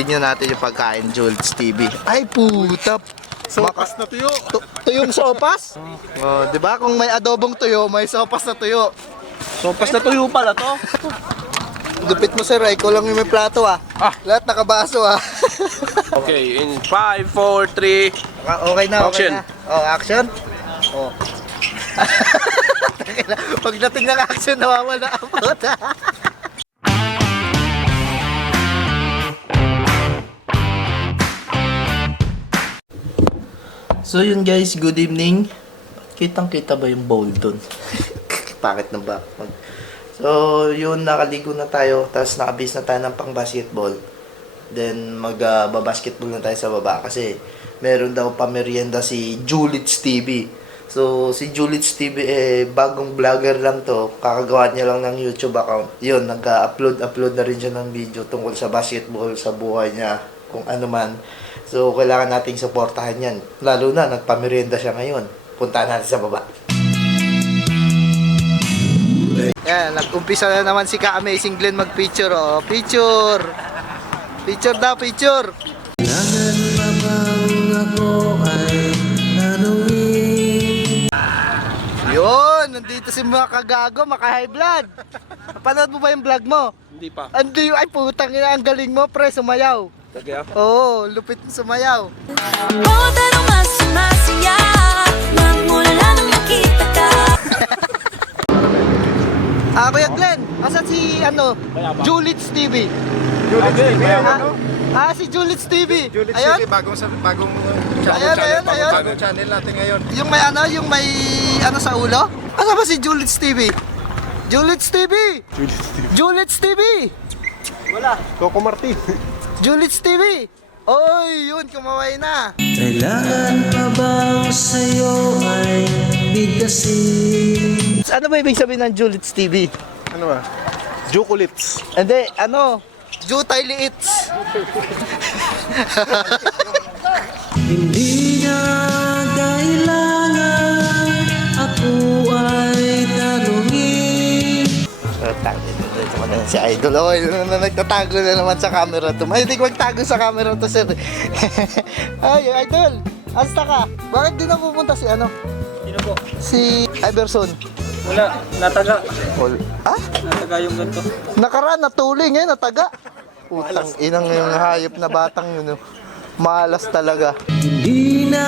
tingnan natin yung pagkain Jules TV. Ay, puta. Sopas na tuyo. Tu- tuyong sopas? Oh, 'di ba? Kung may adobong tuyo, may sopas na tuyo. Sopas na tuyo pala to. Dupit mo sir, ikaw lang yung may plato ah. Ah. Lahat nakabaso ah. Okay, in 5, 4, 3. Ah, okay na, okay Action. na. Oh, action? Oh. Pagdating ng action, nawawala ang puta. So yun guys, good evening. Kitang kita ba yung bowl dun? Bakit na ba? So yun, nakaligo na tayo, tapos nakabis na tayo ng pang basketball. Then mag-basketball na tayo sa baba kasi meron daw pamerienda si Julits TV. So si Julits TV eh bagong vlogger lang to. Kakagawa niya lang ng YouTube account. Yun, nag-upload upload na rin siya ng video tungkol sa basketball, sa buhay niya, kung ano man. So kailangan nating suportahan yan. Lalo na nagpamerienda siya ngayon. Puntahan natin sa baba. Yan, nag-umpisa na naman si Ka-Amazing Glenn mag-picture, oh. Picture! Picture daw, picture! Yun, nandito si mga kagago, maka-high blood. Napanood mo ba yung vlog mo? Hindi pa. Andi, ay putang ina, ang galing mo, pre, sumayaw. Lagyan. Oo, lupit mo sumayaw. Araw mas sumasaya Magmula nung makita ka Ah, Kuya Glenn, asan si, ano, Julits TV? Juliet TV, Ah, ah, si Julits TV. Juliet Ayun, City, bagong sa bagong uh, Ayun, channel, ayun, bagong, ayun. bagong channel natin ngayon. yung may ano, yung may, ano sa ulo? Asa ba si Julits TV? Julits TV! Julits TV! Coco Martin. Julits TV! Oy, yun, kumaway na. Kailangan pa bang sa'yo ay bigkasin? Ano ba ibig sabihin ng Julits TV? Ano ba? Jukulits. Hindi, ano? Jutay Liits. Hindi na si Idol. Oh, yun na nagtatago na naman sa camera to. Mahilig magtago sa camera to, sir. Ay, Idol. Asta ka? Bakit di na pupunta si ano? Sino po? Si Iverson. Wala, nataga. All. Ah? Nataga yung ganito. Nakaraan, natuloy ngayon, nataga. Utang inang yung hayop na batang yun. oh. Malas talaga. Hindi na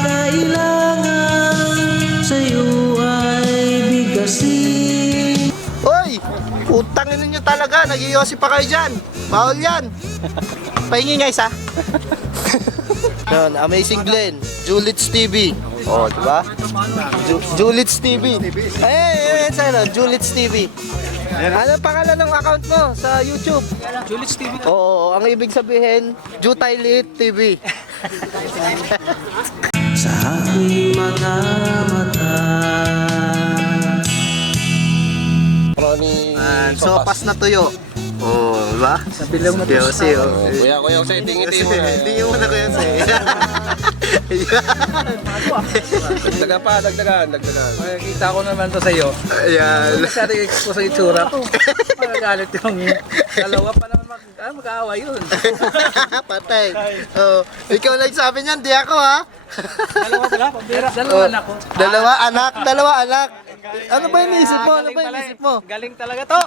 kailangan sa'yo ay bigkasin Hoy! Utangin ninyo talaga. Nagyoyosi pa kayo dyan. Bawal yan. Pahingi nga isa. Yun, Amazing Glenn. Julits TV. Oh, di ba? Ju- Julits TV. Ay, ay, ay, sa ano? Julits TV. Ano ang pangalan ng account mo sa YouTube? Juliet TV. Oo, ang ibig sabihin, Jutay Lit TV. Sa aking mga mata Ronnie. Sopas na tuyo. Oo, di ba? Sa bilang mo to. oh. Kuya, kuya, sa tingin-tingin mo. Hindi mo na ko yan sa'yo. Dagdagan pa, dagdagan, dagdagan. Makikita ko naman to sa iyo. Ayan. Masyado expose sa itsura ko. Magagalit yung dalawa pa naman mag ah, mag-aawa yun. Patay. Oh, ikaw lang sabi niyan, di ako ha. Dalawa pala, pambira. Oh, Dalawa anak ko. Dalawa anak, dalawa anak. Ano ba iniisip mo? Ano ba iniisip mo? Galing talaga to.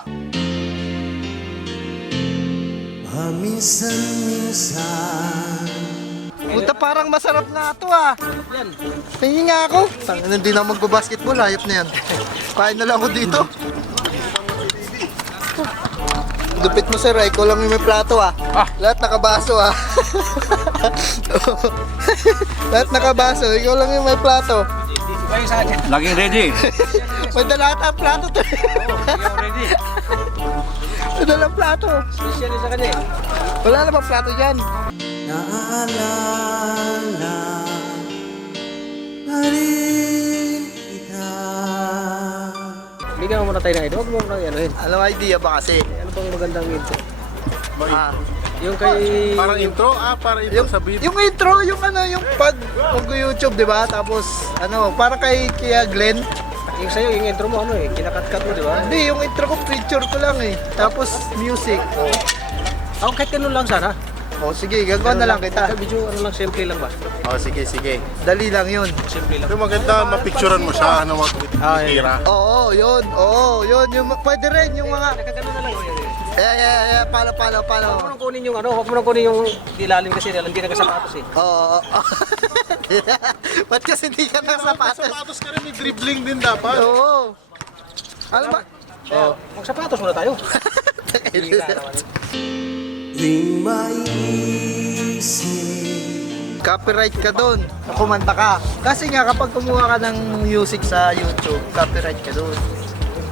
Paminsan-minsan Puta parang masarap na ito ah. Yan. Tingin nga ako. Tangin hindi na magbabasketball, hayop na yan. Kain na lang ako dito. Dupit mo sir, ah. ikaw lang yung may plato ah. Ah. Lahat nakabaso ah. Lahat nakabaso, ikaw lang yung may plato. Kayo sa kanya. Laging ready. May dala ata ang plato to. Ready. May dalang plato. Special sa kanya eh. Wala na bang plato dyan? Naalala pa rin kita Bigyan mo muna tayo ng idea. Huwag mo muna ano yun. Alam idea ba kasi? Ano bang magandang intro? Ah, Yung kay... Parang intro, ah, parang intro yung, sa beat. yung intro, yung ano, yung pag mag-YouTube, di ba? Tapos, ano, para kay Kia Glenn. Yung sa'yo, yung intro mo ano eh. Kinakat-cut mo, di ba? Hindi, yung intro ko, picture ko lang eh. Tapos, music. Ako kahit ganun lang sana. O sige, gagawa na lang kita. Video ano lang, simple lang ba? O sige, sige. Dali lang yun. Simple lang. Yung maganda, mapicturean mo siya, ano, magtitira. Oo, yun. Oo, yun. Yung, pwede rin yung mga... Nakagano na lang. oh, yun, Eh, eh, eh, palo, palo, palo. Huwag mo nang kunin yung ano, huwag mo nang kunin yung ilalim kasi hindi nagkasapatos eh. Oo. oo. Ba't kasi hindi ka ng sapatos? Sapatos ka rin, may dribbling din dapat. Oo. Ano ba? Oh, magsapatos muna tayo. Maisip Copyright ka doon. Kumanta ka. Kasi nga kapag kumuha ka ng music sa YouTube, copyright ka doon.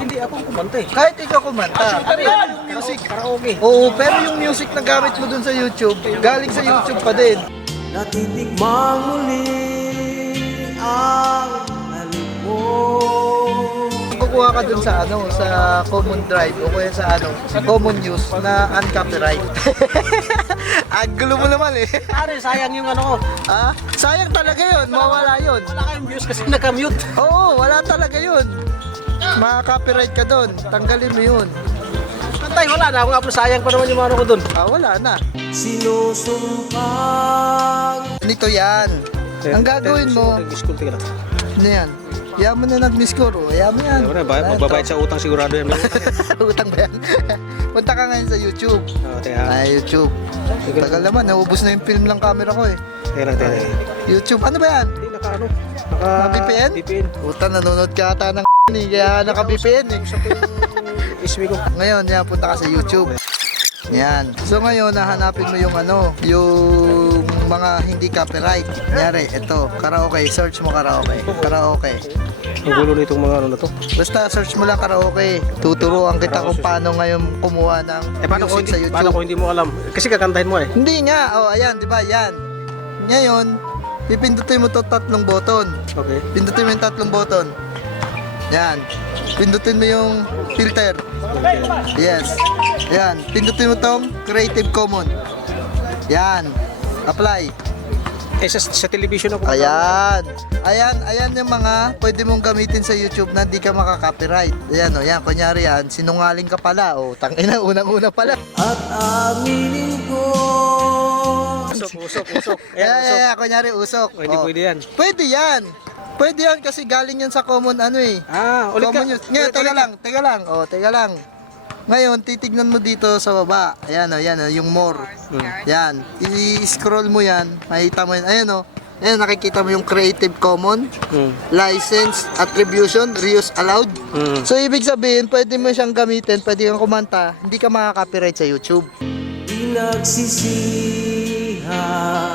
Hindi ako kumanta eh. Kahit ikaw kumanta. Ano yung music, Karaoke. Oo, pero yung music na gamit mo dun sa YouTube, galing sa YouTube pa din. Natitikmang muli ang halik mo Kukuha ka dun sa ano, sa common drive o kaya sa ano, sa common use na uncopyright. Ang gulo mo naman eh. Pare, sayang yung ano ko. Ah, sayang talaga yun, mawala yun. Wala kayong views kasi nakamute. Oo, wala talaga yun. Maka-copyright ka dun, tanggalin mo yun. Antay, wala na. Ako nga po, sayang pa naman yung ano ko dun. Ah, wala na. Sinusumpang Nito yan. Ang gagawin mo, Nag-school lang. ano yan? Kaya mo na nag-miss ko, oh. Kaya mo yan. Wala, ba- magbabayad sa utang sigurado yan. Utang ba yan? Punta ka ngayon sa YouTube. Oo, teka. Ah, YouTube. Tagal naman, naubos na yung film ng camera ko eh. Teka lang, teka. lang. YouTube, ano ba yan? Hindi, naka ano? Naka... VPN? VPN. Puta, nanonood ka ata ng kaya naka-VPN eh. Ismi ko. Ngayon, yan, punta ka sa YouTube. Yan. So ngayon, nahanapin mo yung ano, yung mga hindi copyright. Nyari, ito, karaoke. Search mo karaoke. Karaoke. Ang gulo na itong mga ano na to. Basta search mo lang karaoke. Tuturuan kita kung paano ngayon kumuha ng Eh, paano kung, music sa hindi, YouTube. paano kung hindi mo alam? Kasi kakantahin mo eh. Hindi nga. Oh, ayan, di ba? Yan. Ngayon, pipindutin mo to tatlong button. Okay. Pindutin mo yung tatlong button. Yan. Pindutin mo yung filter. Yes. Yan. Pindutin mo tong Creative Commons. Yan. Apply. Eh, sa, sa television ako. Ayan. Ayan, ayan yung mga pwede mong gamitin sa YouTube na hindi ka makaka-copyright. Ayan o, yan. Kunyari yan, sinungaling ka pala. O, tangina, unang-una pala. at aminin ko Usok, usok, usok. Ayan, Ayan, ayan, usok. ayan, kunyari, usok. Oh, hindi O. pwede yan. Pwede yan. Pwede yan kasi galing yan sa common ano eh. Ah, ulit ka. Common use. Ngayon, teka lang, teka lang. Oh, teka lang. Ngayon, titignan mo dito sa baba. Ayan oh, yan oh, yung more. Hmm. Yan. I-scroll mo yan. Makita mo yan. Ayan oh. Ayan, nakikita mo yung Creative Commons, Hmm. license, attribution, reuse allowed. Hmm. So, ibig sabihin, pwede mo siyang gamitin, pwede kang kumanta, hindi ka makaka-copyright sa YouTube. Pinagsisihan.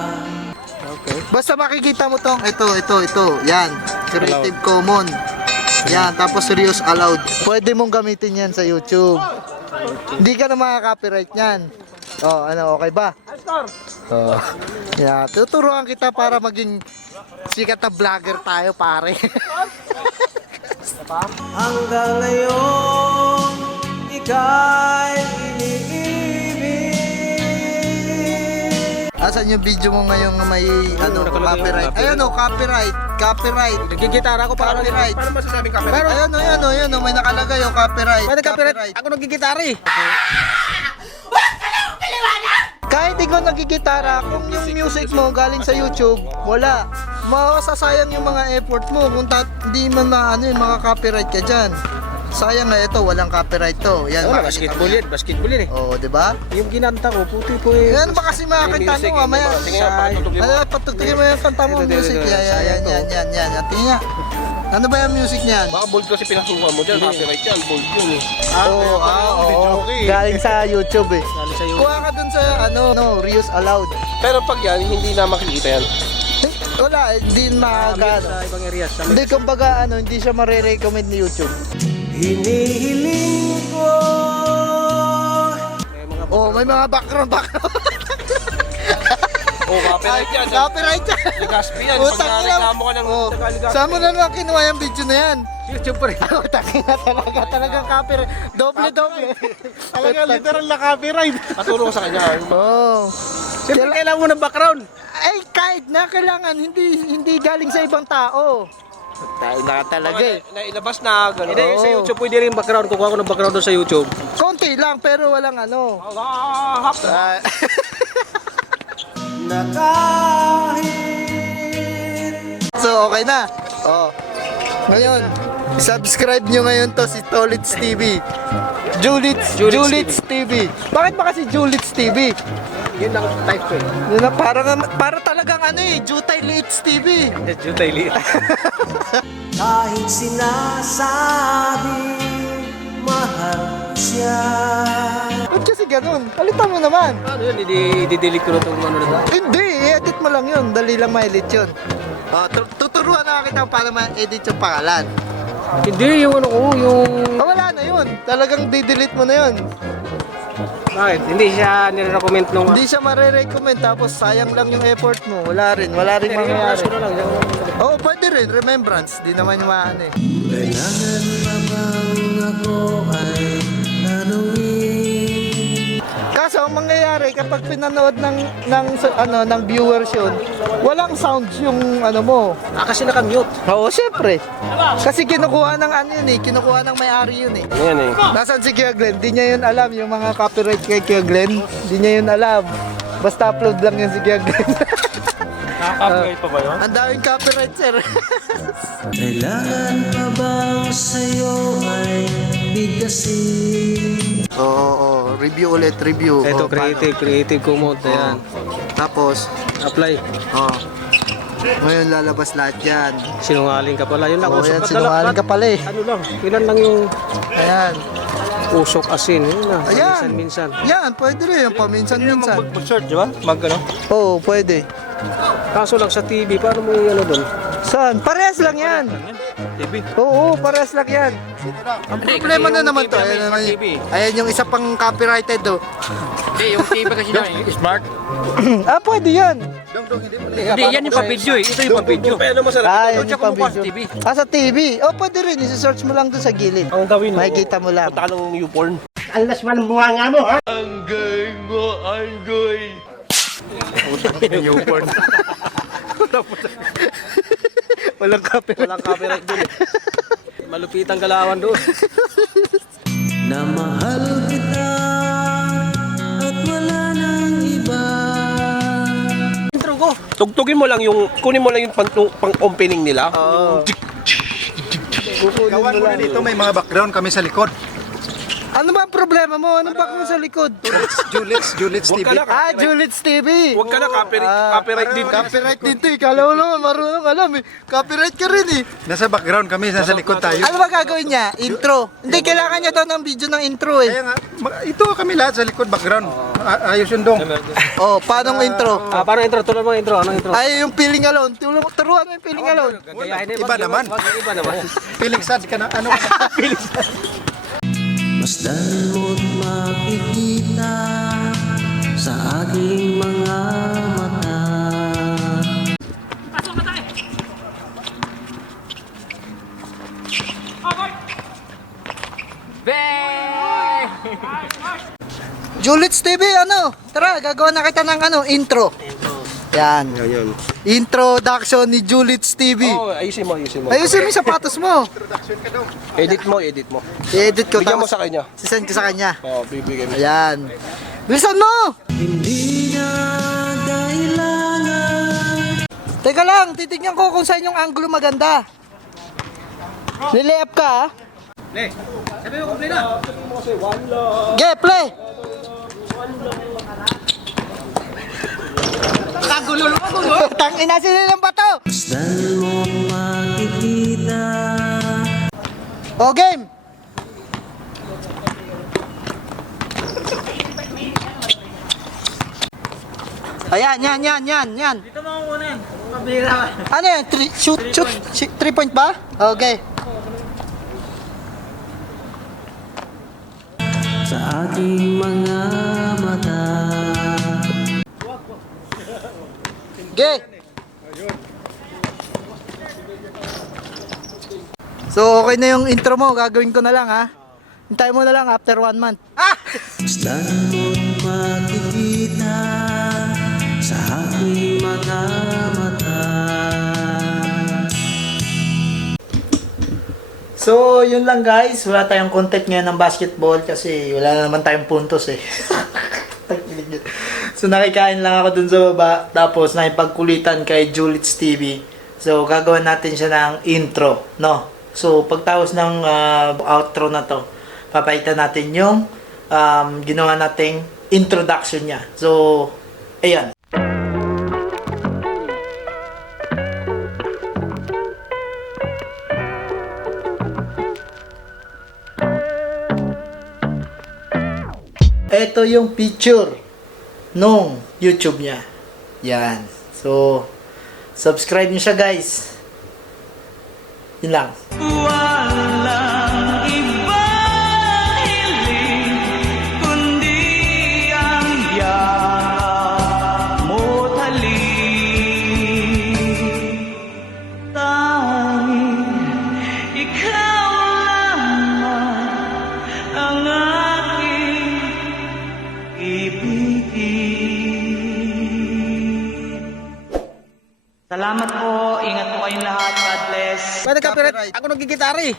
Basta makikita mo tong, ito, ito, ito, yan, Creative Commons. Yan, tapos reuse allowed. Pwede mong gamitin yan sa YouTube. Hindi ka na makaka-copyright yan. Oh, ano, okay ba? Oh. Yeah, tuturuan kita para maging sikat na vlogger tayo, pare. Hanggang ngayon ika'y iniibig Asan yung video mo ngayong may ano, copyright? Ayan oh, copyright. Copyright. Nagigitara ko para Copyright. Paano masasabing copyright? Pero, ayan oh, ayan oh, ayan oh, may nakalagay yung copyright. Paano copyright? Ako nagigitara eh. Kahit ikaw nagigitara, kung yung music mo galing sa YouTube, wala. Masasayang yung mga effort mo kung hindi man na ano, yung mga copyright ka dyan. Sayang nga ito, walang copyright to. Yan, Wala, makikita basketball mo. yan. Basketball yan eh. Oo, di ba? Yung ginanta ko, puti po eh. Yan ba kasi makakita mo, mamaya. Ano, patugtugin mo yung kanta mo, music. Yan, yan, yan, yan, yan, yan. At tingnan nga. Ano ba yung music niyan? Baka bold kasi pinasukan mo dyan, copyright yan, bold yun eh. Oo, ah, oo. Galing sa YouTube eh. Galing sa Kuha ka dun sa ano, no, reuse allowed. Pero pag yan, hindi na makikita yan. Wala, hindi. Sa ibang areas. Sa Hindi, kumbaga, ano, hindi siya marirecommend ni YouTube. Hinihiling ko Oh, may mga background, background. Oh, copyright yan. Copyright yan. Legaspi yan. Utang Pag ina. nareklamo ka ng Oh, saan mo na naman kinuha yung video na yan? YouTube pa rin. Utang na talaga, talagang copyright. Doble, doble. Talaga, literal na copyright. Paturo ko sa kanya. Oh. Siyempre kailangan mo ng background. Ay, kahit na kailangan, hindi hindi galing sa ibang tao. Tayo na talaga eh. Mga na- nailabas na, gano'n. Hindi, sa YouTube pwede rin background. Kukuha ko ng background doon sa YouTube. Konti lang, pero walang ano. Ah, hap. Ah, So, okay na. Oh. Ngayon, subscribe nyo ngayon to si Tolits TV. Julits, Julits, TV. Bakit ba kasi Julits TV? Yun ang type ko eh. Yun na, parang, para talagang ano eh, Jutay Liits TV. Jutay liit. kahit sinasabi mahal siya. Ba't kasi ganun? Palitan mo naman. Ano yun, hindi i-delete ko na itong ano na to. Hindi, i-edit mo lang yun. Dali lang ma-edit yun. Oh, tu- tuturuan na kita paano ma-edit yung pangalan. Hindi, yung ano ko, yung... Ah, wala na yun. Talagang di-delete mo na yun. Bakit? Hindi siya nire-recommend nung... Hindi siya mare-recommend tapos sayang lang yung effort mo. Wala rin. Wala rin mangyayari. Oo, oh, pwede rin. Remembrance. Di naman yung maano eh. Kailangan pa bang ako ay Kaso ang mangyayari kapag pinanood ng ng ano ng viewers yun, walang sounds yung ano mo. Ah, kasi naka-mute. Oo, syempre. Kasi kinukuha ng ano yun eh, kinukuha ng may-ari yun eh. Ayan eh. Nasaan si Kuya Glenn? Di niya yun alam yung mga copyright kay Kuya Glenn. Di niya yun alam. Basta upload lang yun si Kuya Glenn. Nakaka-upgrade pa ba yun? Ang daming copyright, sir. Kailangan pa bang sa'yo ay bigkasin? Oo, oo, review ulit, review. Ito, Oo, creative, creative ko mode. Ayan. paano? Tapos, Apply. oh. Ngayon lalabas lahat yan. Sinungaling ka pala. Yun lang. Oo, usok yan, sinungaling ka pala eh. Ano lang, ilan lang yung Ayan. usok asin. Yun na. Ayan. Minsan-minsan. Yan, pwede rin yung paminsan-minsan. Mag-search, di ba? Mag ano? Oo, pwede. Kaso lang sa TV, paano mo yung ano doon? Saan? Parehas lang yan. TV. Oo, parehas lang yan. Ang problema na naman to. Ayan, naman, ayan yung isa pang copyrighted do. Hindi, yung TV kasi namin, smart. ah, pwede yan. Hindi, yan yung pa-video eh. Ito yung pa-video. Ano masarap? Ah, yan yung TV. Ah, sa TV. Oh, pwede rin. Isi-search mo lang doon sa gilid. Ang gawin mo. Makikita mo lang. Punta ka ng YouPorn. Walang copyright. Walang copyright doon eh. Malupit ang galawan doon. Na mahal kita at wala nang iba. Intro ko. Tugtugin mo lang yung, kunin mo lang yung pang, pang opening nila. Oo. Gawan mo na dito, may mga background kami sa likod. Ano ba ang problema mo? Ano ba kung sa likod? Julits, Julits Huwag TV. na, Ah, copyright. Julits TV. Huwag ka na, copyright, Ah, copyright din. Copyright din to eh. Kala mo naman marunong alam eh. Copyright ka rin eh. Nasa background kami, nasa likod tayo. Ano ba gagawin niya? Intro. Hindi, kailangan niya daw ng video ng intro eh. Kaya nga, ma- ito kami lahat sa likod, background. A- ayos yun dong. Oh, paano ang intro? Ah, paano intro? Tuloy mo intro. Anong intro? Ay, yung feeling alone. Turo- Turuan mo yung feeling alone. Gagayahin eh. Iba Wag- naman. wag- Iba naman. Feeling sad ka na, ano ka na? Masdan mo't makikita sa aking mga mata. Julits TV, ano? Tara, gagawa na kita ng ano, intro. Yan. Ayun. Introduction ni Julits TV. Oh, ayusin mo, ayusin mo. Ayusin mo yung sapatos mo. Edit mo, edit mo. I-edit ko Bigyan mo sa kanya. sisend ko sa kanya. Oh, bibigyan mo. Ayan. Bilisan mo! Hindi na kailangan Teka lang, titignan ko kung saan yung angulo maganda. Lilay up ka, ha? Ne, sabi mo kumplina. Ge, play! Kagulo mo, kagulo. Tang ina sila ng bato! Masdan mo't makikita O, game! Ayan, yan, yan, yan, yan. Dito mo kukunin. Pabira. Ano yan? Three, shoot, shoot, shoot, three point ba? Okay. sa aking mga Ge! So, okay na yung intro mo. Gagawin ko na lang, ha? Hintay mo na lang after one month. Ah! Makikita sa aking. So, yun lang guys. Wala tayong content ngayon ng basketball kasi wala na naman tayong puntos eh. so nakikain lang ako dun sa baba. Tapos nakipagkulitan kay Julits TV. So gagawin natin siya ng intro, no? So pagtapos ng ah, outro na to, papaitan natin yung um, ginawa nating introduction niya. So, ayan. Ito yung picture nung YouTube niya. Yan. So, subscribe niyo siya guys. Yun lang. Ako nagigitara eh.